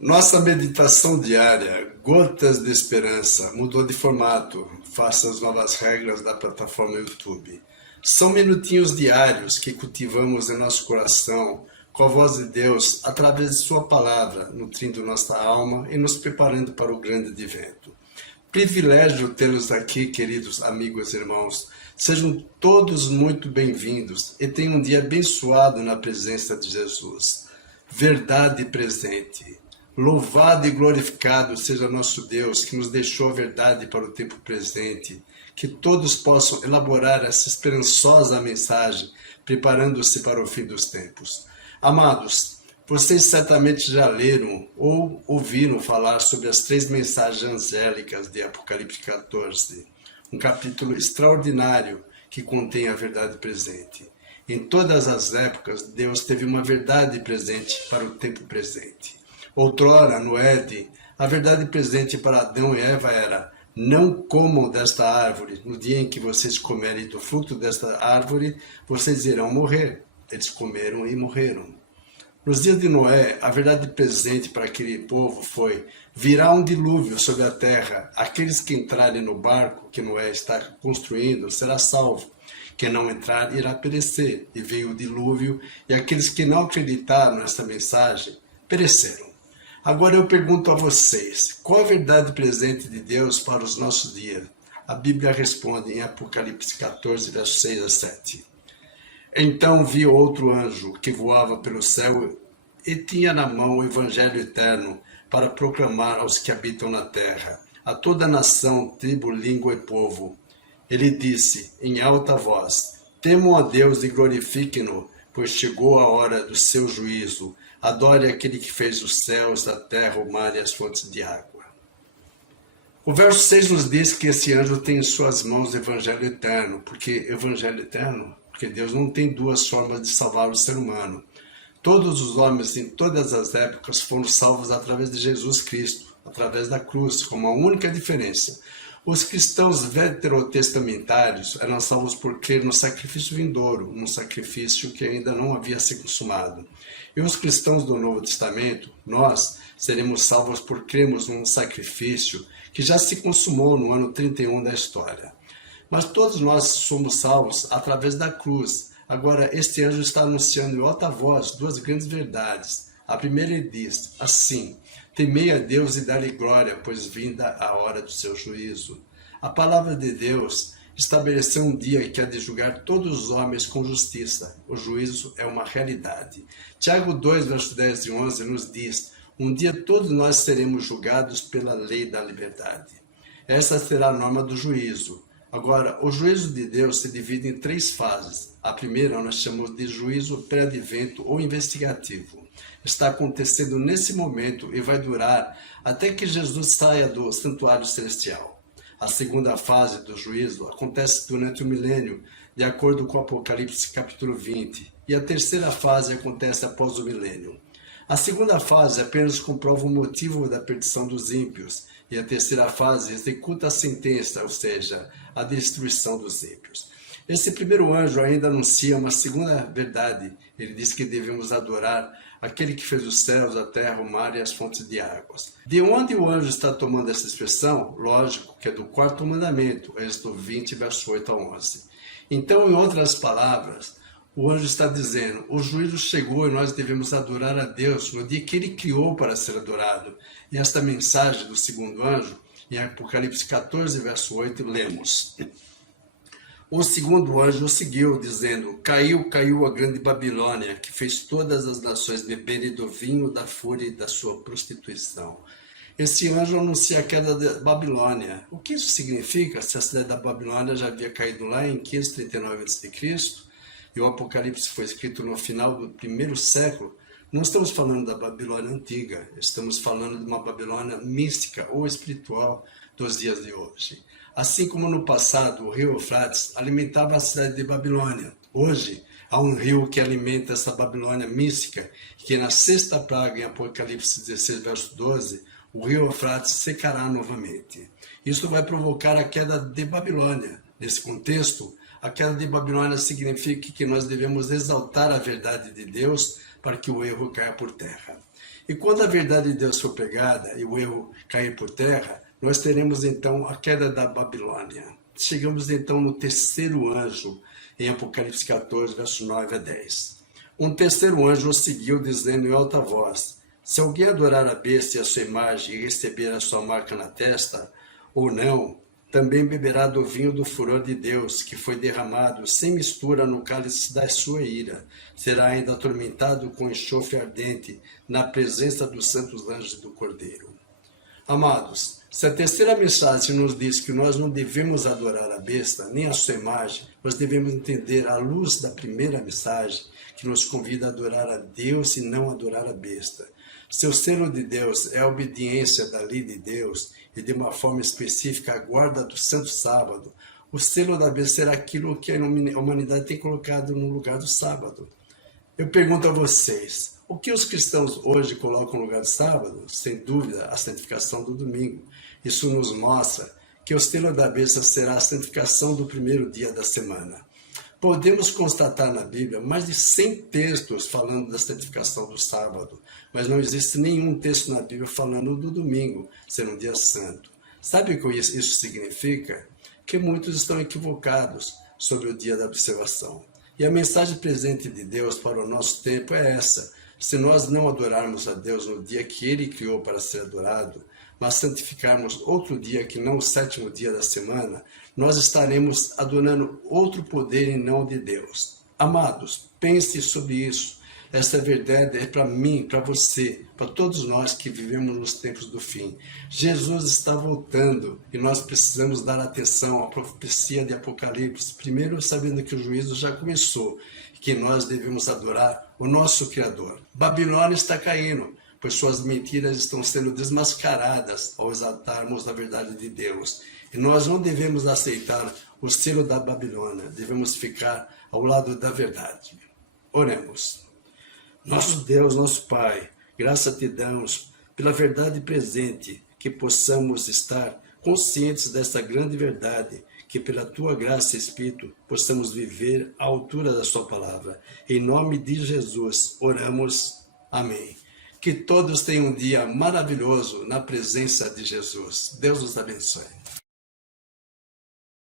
Nossa meditação diária, Gotas de Esperança, mudou de formato, face às novas regras da plataforma YouTube. São minutinhos diários que cultivamos em nosso coração, com a voz de Deus, através de sua palavra, nutrindo nossa alma e nos preparando para o grande advento. Privilégio tê-los aqui, queridos amigos e irmãos. Sejam todos muito bem-vindos e tenham um dia abençoado na presença de Jesus. Verdade presente. Louvado e glorificado seja nosso Deus, que nos deixou a verdade para o tempo presente. Que todos possam elaborar essa esperançosa mensagem, preparando-se para o fim dos tempos. Amados, vocês certamente já leram ou ouviram falar sobre as 3 mensagens angélicas de Apocalipse 14, um capítulo extraordinário que contém a verdade presente. Em todas as épocas, Deus teve uma verdade presente para o tempo presente. Outrora, no Éden, a verdade presente para Adão e Eva era: não comam desta árvore, no dia em que vocês comerem do fruto desta árvore, vocês irão morrer. Eles comeram e morreram. Nos dias de Noé, a verdade presente para aquele povo foi: virá um dilúvio sobre a terra, aqueles que entrarem no barco que Noé está construindo será salvo. Quem não entrar irá perecer. E veio o dilúvio, e aqueles que não acreditaram nessa mensagem pereceram. Agora eu pergunto a vocês, qual a verdade presente de Deus para os nossos dias? A Bíblia responde em Apocalipse 14, versos 6 a 7. Então vi outro anjo que voava pelo céu e tinha na mão o evangelho eterno para proclamar aos que habitam na terra, a toda nação, tribo, língua e povo. Ele disse em alta voz: temam a Deus e glorifiquem-no, pois chegou a hora do seu juízo. Adore aquele que fez os céus, a terra, o mar e as fontes de água. O verso 6 nos diz que esse anjo tem em suas mãos o evangelho eterno. Por que evangelho eterno? Porque Deus não tem 2 formas de salvar o ser humano. Todos os homens em todas as épocas foram salvos através de Jesus Cristo, através da cruz, com uma única diferença. Os cristãos veterotestamentários eram salvos por crer no sacrifício vindouro, num sacrifício que ainda não havia se consumado. E os cristãos do Novo Testamento, nós, seremos salvos por crermos num sacrifício que já se consumou no ano 31 da história. Mas todos nós somos salvos através da cruz. Agora, este anjo está anunciando em alta voz 2 grandes verdades. A primeira ele diz assim: temei a Deus e dá-lhe glória, pois vinda a hora do seu juízo. A palavra de Deus estabeleceu um dia que há de julgar todos os homens com justiça. O juízo é uma realidade. Tiago 2, versos 10 e 11 nos diz: um dia todos nós seremos julgados pela lei da liberdade. Essa será a norma do juízo. Agora, o juízo de Deus se divide em 3 fases. A primeira nós chamamos de juízo pré-advento ou investigativo. Está acontecendo nesse momento e vai durar até que Jesus saia do santuário celestial. A segunda fase do juízo acontece durante o milênio, de acordo com Apocalipse capítulo 20. E a terceira fase acontece após o milênio. A segunda fase apenas comprova o motivo da perdição dos ímpios. E a terceira fase executa a sentença, ou seja, a destruição dos ímpios. Esse primeiro anjo ainda anuncia uma segunda verdade. Ele diz que devemos adorar aquele que fez os céus, a terra, o mar e as fontes de águas. De onde o anjo está tomando essa expressão? Lógico que é do 4º mandamento, Êxodo 20, verso 8 a 11. Então, em outras palavras, o anjo está dizendo: o juízo chegou e nós devemos adorar a Deus no dia que ele criou para ser adorado. E esta mensagem do segundo anjo, em Apocalipse 14, verso 8, lemos: o segundo anjo seguiu, dizendo: caiu a grande Babilônia, que fez todas as nações beberem do vinho da fúria e da sua prostituição. Esse anjo anuncia a queda da Babilônia. O que isso significa? Se a cidade da Babilônia já havia caído lá em 539 a.C., e o Apocalipse foi escrito no final do 1º século, não estamos falando da Babilônia antiga, estamos falando de uma Babilônia mística ou espiritual dos dias de hoje. Assim como no passado o rio Eufrates alimentava a cidade de Babilônia, hoje há um rio que alimenta essa Babilônia mística, que na 6ª praga, em Apocalipse 16, verso 12, o rio Eufrates secará novamente. Isso vai provocar a queda de Babilônia. Nesse contexto, a queda de Babilônia significa que nós devemos exaltar a verdade de Deus para que o erro caia por terra. E quando a verdade de Deus for pregada e o erro cair por terra, nós teremos então a queda da Babilônia. Chegamos então no terceiro anjo, em Apocalipse 14, verso 9 a 10. Um terceiro anjo o seguiu, dizendo em alta voz: se alguém adorar a besta e a sua imagem e receber a sua marca na testa, ou não, também beberá do vinho do furor de Deus, que foi derramado sem mistura no cálice da sua ira. Será ainda atormentado com enxofre ardente na presença dos santos anjos do Cordeiro. Amados, se a terceira mensagem nos diz que nós não devemos adorar a besta, nem a sua imagem, nós devemos entender à luz da primeira mensagem, que nos convida a adorar a Deus e não adorar a besta. Seu selo de Deus é a obediência da lei de Deus e, de uma forma específica, a guarda do Santo Sábado. O selo da besta será aquilo que a humanidade tem colocado no lugar do sábado. Eu pergunto a vocês, o que os cristãos hoje colocam no lugar do sábado? Sem dúvida, a santificação do domingo. Isso nos mostra que o selo da besta será a santificação do primeiro dia da semana. Podemos constatar na Bíblia mais de 100 textos falando da santificação do sábado, mas não existe nenhum texto na Bíblia falando do domingo ser um dia santo. Sabe o que isso significa? Que muitos estão equivocados sobre o dia da observação. E a mensagem presente de Deus para o nosso tempo é essa: se nós não adorarmos a Deus no dia que Ele criou para ser adorado, mas santificarmos outro dia que não o sétimo dia da semana, nós estaremos adorando outro poder e não de Deus. Amados, pense sobre isso. Essa verdade é para mim, para você, para todos nós que vivemos nos tempos do fim. Jesus está voltando e nós precisamos dar atenção à profecia de Apocalipse. Primeiro, sabendo que o juízo já começou e que nós devemos adorar o nosso Criador. Babilônia está caindo, pois suas mentiras estão sendo desmascaradas ao exaltarmos a verdade de Deus. E nós não devemos aceitar o selo da Babilônia, devemos ficar ao lado da verdade. Oremos. Nosso Deus, nosso Pai, graça te damos pela verdade presente, que possamos estar conscientes desta grande verdade, que pela tua graça e Espírito possamos viver à altura da sua palavra. Em nome de Jesus, oramos. Amém. Que todos tenham um dia maravilhoso na presença de Jesus. Deus nos abençoe.